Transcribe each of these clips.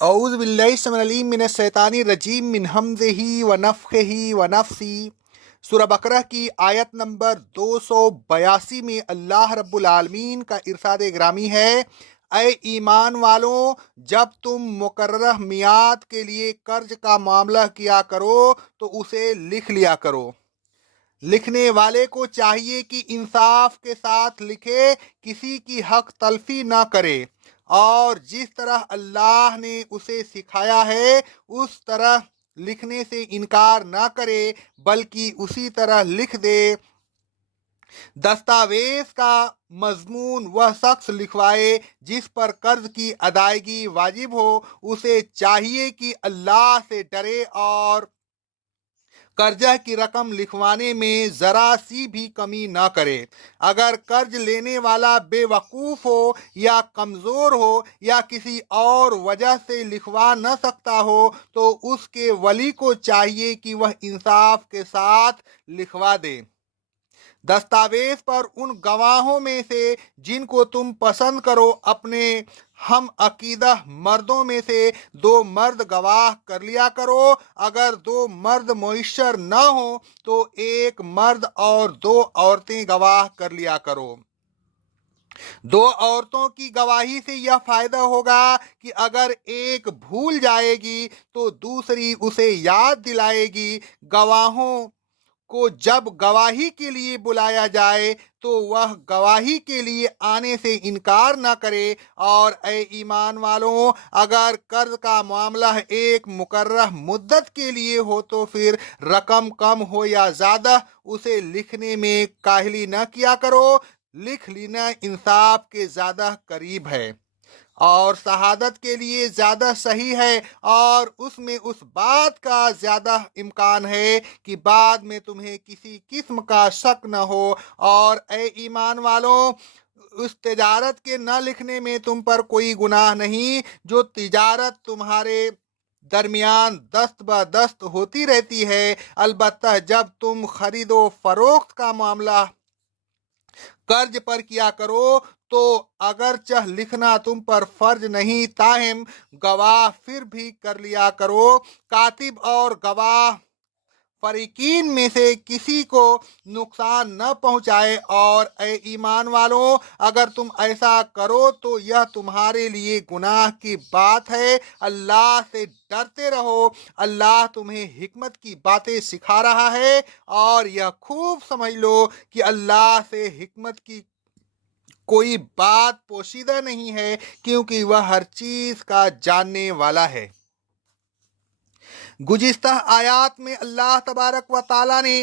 اعوذ باللہ السمیع العلیم من الشیطان الرجیم من ہمزہ ونفخہ ونفسی۔ سورہ بقرہ کی آیت نمبر 282 میں اللہ رب العالمین کا ارشاد گرامی ہے، اے ایمان والوں، جب تم مقررہ میعاد کے لیے قرض کا معاملہ کیا کرو تو اسے لکھ لیا کرو۔ لکھنے والے کو چاہیے کہ انصاف کے ساتھ لکھے، کسی کی حق تلفی نہ کرے، اور جس طرح اللہ نے اسے سکھایا ہے اس طرح لکھنے سے انکار نہ کرے بلکہ اسی طرح لکھ دے۔ دستاویز کا مضمون وہ شخص لکھوائے جس پر قرض کی ادائیگی واجب ہو، اسے چاہیے کہ اللہ سے ڈرے اور قرضہ کی رقم لکھوانے میں ذرا سی بھی کمی نہ کرے۔ اگر قرض لینے والا بے وقوف ہو یا کمزور ہو یا کسی اور وجہ سے لکھوا نہ سکتا ہو تو اس کے ولی کو چاہیے کہ وہ انصاف کے ساتھ لکھوا دے۔ دستاویز پر ان گواہوں میں سے جن کو تم پسند کرو اپنے ہم عقیدہ مردوں میں سے 2 مرد گواہ کر لیا کرو۔ اگر 2 مرد میسر نہ ہوں تو 1 مرد اور 2 عورتیں گواہ کر لیا کرو۔ 2 عورتوں کی گواہی سے یہ فائدہ ہوگا کہ اگر ایک بھول جائے گی تو دوسری اسے یاد دلائے گی۔ گواہوں کو جب گواہی کے لیے بلایا جائے تو وہ گواہی کے لیے آنے سے انکار نہ کرے۔ اور اے ایمان والوں، اگر قرض کا معاملہ ایک مقررہ مدت کے لیے ہو تو پھر رقم کم ہو یا زیادہ اسے لکھنے میں کاہلی نہ کیا کرو۔ لکھ لینا انصاف کے زیادہ قریب ہے اور شہادت کے لیے زیادہ صحیح ہے، اور اس میں اس بات کا زیادہ امکان ہے کہ بعد میں تمہیں کسی قسم کا شک نہ ہو۔ اور اے ایمان والوں، اس تجارت کے نہ لکھنے میں تم پر کوئی گناہ نہیں جو تجارت تمہارے درمیان دست بدست ہوتی رہتی ہے، البتہ جب تم خرید و فروخت کا معاملہ قرض پر کیا کرو تو اگرچہ لکھنا تم پر فرض نہیں، تاہم گواہ پھر بھی کر لیا کرو۔ کاتب اور گواہ فریقین میں سے کسی کو نقصان نہ پہنچائے۔ اور اے ایمان والوں، اگر تم ایسا کرو تو یہ تمہارے لیے گناہ کی بات ہے۔ اللہ سے ڈرتے رہو، اللہ تمہیں حکمت کی باتیں سکھا رہا ہے، اور یہ خوب سمجھ لو کہ اللہ سے حکمت کی کوئی بات پوشیدہ نہیں ہے، کیونکہ وہ ہر چیز کا جاننے والا ہے۔ گزشتہ آیات میں اللہ تبارک و تعالیٰ نے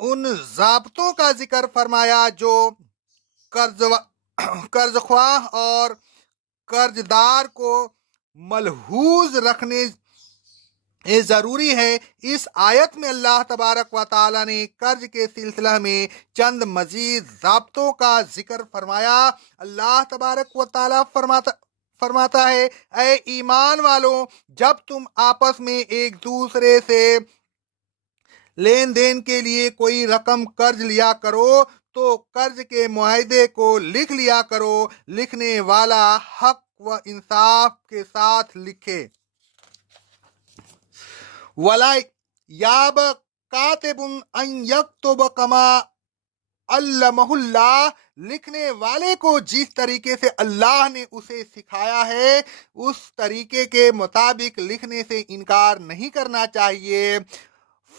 ان ضابطوں کا ذکر فرمایا جو قرض خواہ اور قرض دار کو ملحوظ رکھنے ضروری ہے۔ اس آیت میں اللہ تبارک و تعالیٰ نے قرض کے سلسلہ میں چند مزید ضابطوں کا ذکر فرمایا۔ اللہ تبارک و تعالیٰ فرماتا ہے، اے ایمان والوں، جب تم آپس میں ایک دوسرے سے لین دین کے لیے کوئی رقم قرض لیا کرو تو قرض کے معاہدے کو لکھ لیا کرو۔ لکھنے والا حق و انصاف کے ساتھ لکھے۔ وَلَا یَأْبَ کَاتِبٌ أَن یکتب کما علمہ اللہ، لکھنے والے کو جس طریقے سے اللہ نے اسے سکھایا ہے اس طریقے کے مطابق لکھنے سے انکار نہیں کرنا چاہیے۔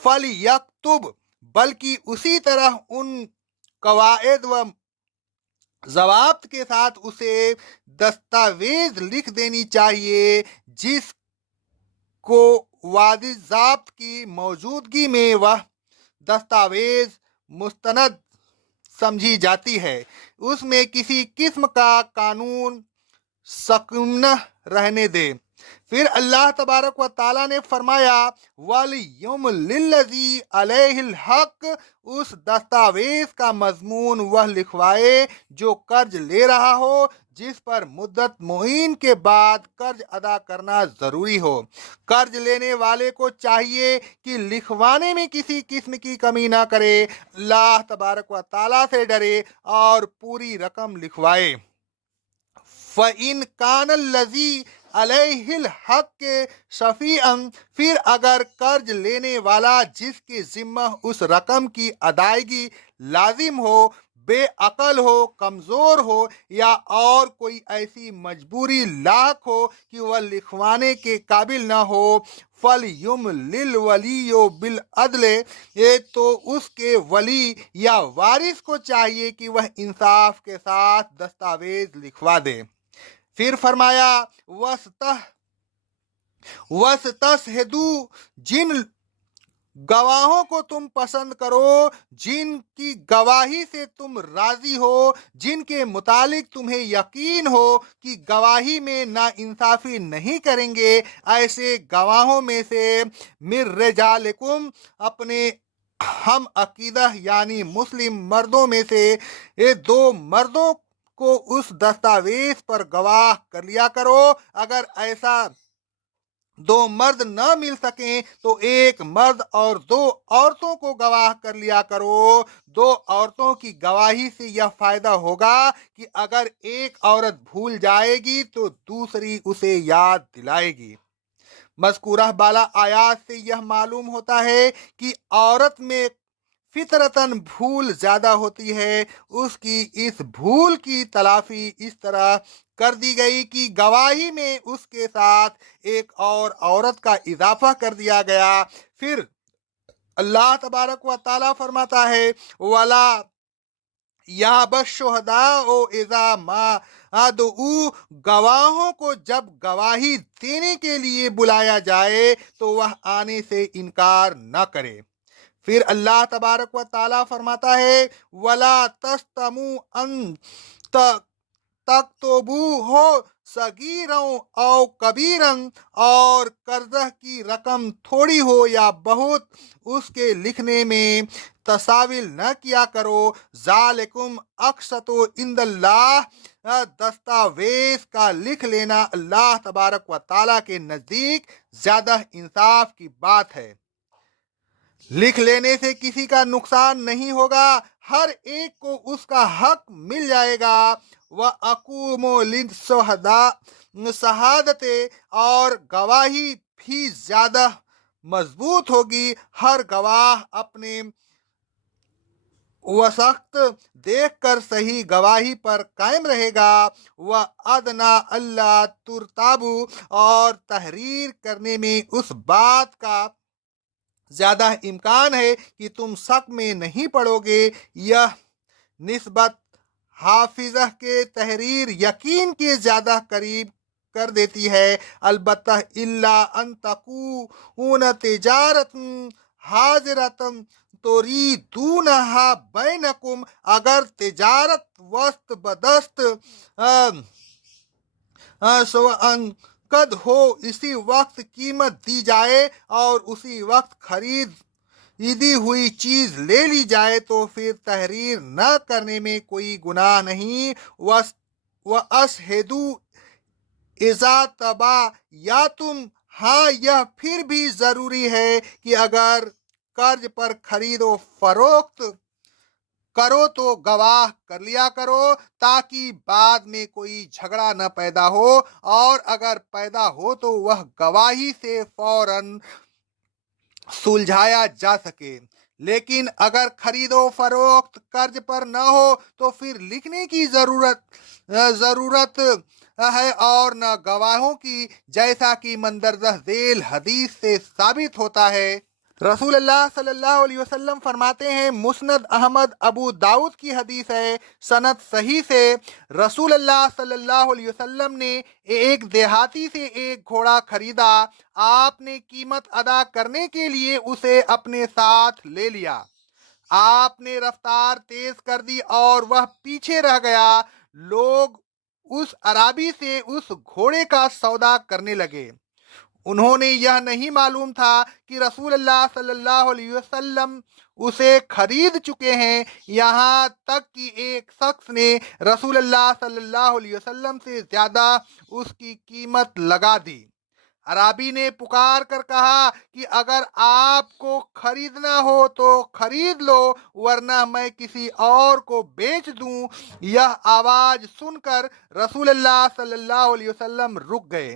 فَلْیَکتب، بلکہ اسی طرح ان قواعد و ضوابط کے ساتھ اسے دستاویز لکھ دینی چاہیے جس کو واضح ضابط کی موجودگی میں وہ دستاویز مستند سمجھی جاتی ہے۔ اس میں کسی قسم کا قانون سکم نہ رہنے دے۔ پھر اللہ تبارک و تعالیٰ نے فرمایا، وَلْيُمْلِلْ الَّذِي عَلَيْهِ الْحَقُّ، اس دستاویز کا مضمون وہ لکھوائے جو قرض لے رہا ہو، جس پر مدت معین کے بعد قرض ادا کرنا ضروری ہو۔ قرض لینے والے کو چاہیے کہ لکھوانے میں کسی قسم کی کمی نہ کرے، اللہ تبارک و تعالیٰ سے ڈرے اور پوری رقم لکھوائے۔ فَإِنْ كَانَ الَّذِي علیہ الحق کے شفیعن، پھر اگر قرض لینے والا جس کے ذمہ اس رقم کی ادائیگی لازم ہو بے عقل ہو، کمزور ہو یا اور کوئی ایسی مجبوری لاحق ہو کہ وہ لکھوانے کے قابل نہ ہو، فَلْيُمْلِلْ وَلِيُّ بِالْعَدْلِ، یہ تو اس کے ولی یا وارث کو چاہیے کہ وہ انصاف کے ساتھ دستاویز لکھوا دے۔ پھر فرمایا وَاسْتَشْهِدُوا، جن گواہوں کو تم پسند کرو جن کی گواہی سے تم راضی ہو، جن کے متعلق تمہیں یقین ہو کہ گواہی میں ناانصافی نہیں کریں گے، ایسے گواہوں میں سے من رجالکم، اپنے ہم عقیدہ یعنی مسلم مردوں میں سے یہ 2 مردوں کو اس دستاویز پر گواہ کر لیا کرو۔ اگر ایسا 2 مرد نہ مل سکیں تو 1 مرد اور 2 عورتوں کو گواہ کر لیا کرو۔ 2 عورتوں کی گواہی سے یہ فائدہ ہوگا کہ اگر ایک عورت بھول جائے گی تو دوسری اسے یاد دلائے گی۔ مذکورہ بالا آیات سے یہ معلوم ہوتا ہے کہ عورت میں فطرتاً بھول زیادہ ہوتی ہے۔ اس کی اس بھول کی تلافی اس طرح کر دی گئی کہ گواہی میں اس کے ساتھ ایک اور عورت کا اضافہ کر دیا گیا۔ پھر اللہ تبارک و تعالیٰ فرماتا ہے وَلَا يَأْبَ الشُّهَدَاءُ إِذَا مَا دُعُوا، گواہوں کو جب گواہی دینے کے لیے بلایا جائے تو وہ آنے سے انکار نہ کرے۔ پھر اللہ تبارک و تعالیٰ فرماتا ہے وَلَا تَسْتَمُوا أَن تَكْتُبُوهُ صَغِيرًا أَوْ كَبِيرًا، اور قرضہ کی رقم تھوڑی ہو یا بہت اس کے لکھنے میں تساہل نہ کیا کرو۔ ذالکم اقسط عند اللہ، دستاویز کا لکھ لینا اللہ تبارک و تعالیٰ کے نزدیک زیادہ انصاف کی بات ہے۔ لکھ لینے سے کسی کا نقصان نہیں ہوگا، ہر ایک کو اس کا حق مل جائے گا۔ وَأَقِیمُوا لِلشُّهَدَاءِ شہادتِ، اور گواہی بھی زیادہ مضبوط ہوگی، ہر گواہ اپنے وثاقت دیکھ کر صحیح گواہی پر قائم رہے گا۔ وَأَدْنَىٰ أَلَّا تُرْتَابُوا، اور تحریر کرنے میں اس بات کا زیادہ امکان ہے کہ تم شک میں نہیں پڑو گے۔ یہ نسبت حافظہ کے تحریر یقین کے زیادہ قریب کر دیتی ہے۔ البتہ الا ان تکون تجارت حاضرۃ تریدونہا بینکم، اگر تجارت وسط بدست سواء قد ہو، اسی وقت قیمت دی جائے اور اسی وقت خریدی ہوئی چیز لے لی جائے تو پھر تحریر نہ کرنے میں کوئی گناہ نہیں۔ وَأَشْهِدُوا اِذَا تَبَایَعْتُمْ، ہاں یہ پھر بھی ضروری ہے کہ اگر قرض پر خرید و فروخت کرو تو گواہ کر لیا کرو تاکہ بعد میں کوئی جھگڑا نہ پیدا ہو، اور اگر پیدا ہو تو وہ گواہی سے فوراً سلجھایا جا سکے۔ لیکن اگر خرید و فروخت قرض پر نہ ہو تو پھر لکھنے کی ضرورت ہے اور نہ گواہوں کی، جیسا کہ مندرجہ ذیل حدیث سے ثابت ہوتا ہے۔ رسول اللہ صلی اللہ علیہ وسلم فرماتے ہیں، مسند احمد ابو داؤد کی حدیث ہے، سند صحیح سے، رسول اللہ صلی اللہ علیہ وسلم نے ایک دیہاتی سے ایک گھوڑا خریدا، آپ نے قیمت ادا کرنے کے لیے اسے اپنے ساتھ لے لیا، آپ نے رفتار تیز کر دی اور وہ پیچھے رہ گیا، لوگ اس عربی سے اس گھوڑے کا سودا کرنے لگے، انہوں نے یہ نہیں معلوم تھا کہ رسول اللہ صلی اللہ علیہ وسلم اسے خرید چکے ہیں، یہاں تک کہ ایک شخص نے رسول اللہ صلی اللہ علیہ وسلم سے زیادہ اس کی قیمت لگا دی۔ عربی نے پکار کر کہا کہ اگر آپ کو خریدنا ہو تو خرید لو ورنہ میں کسی اور کو بیچ دوں۔ یہ آواز سن کر رسول اللہ صلی اللہ علیہ وسلم رک گئے۔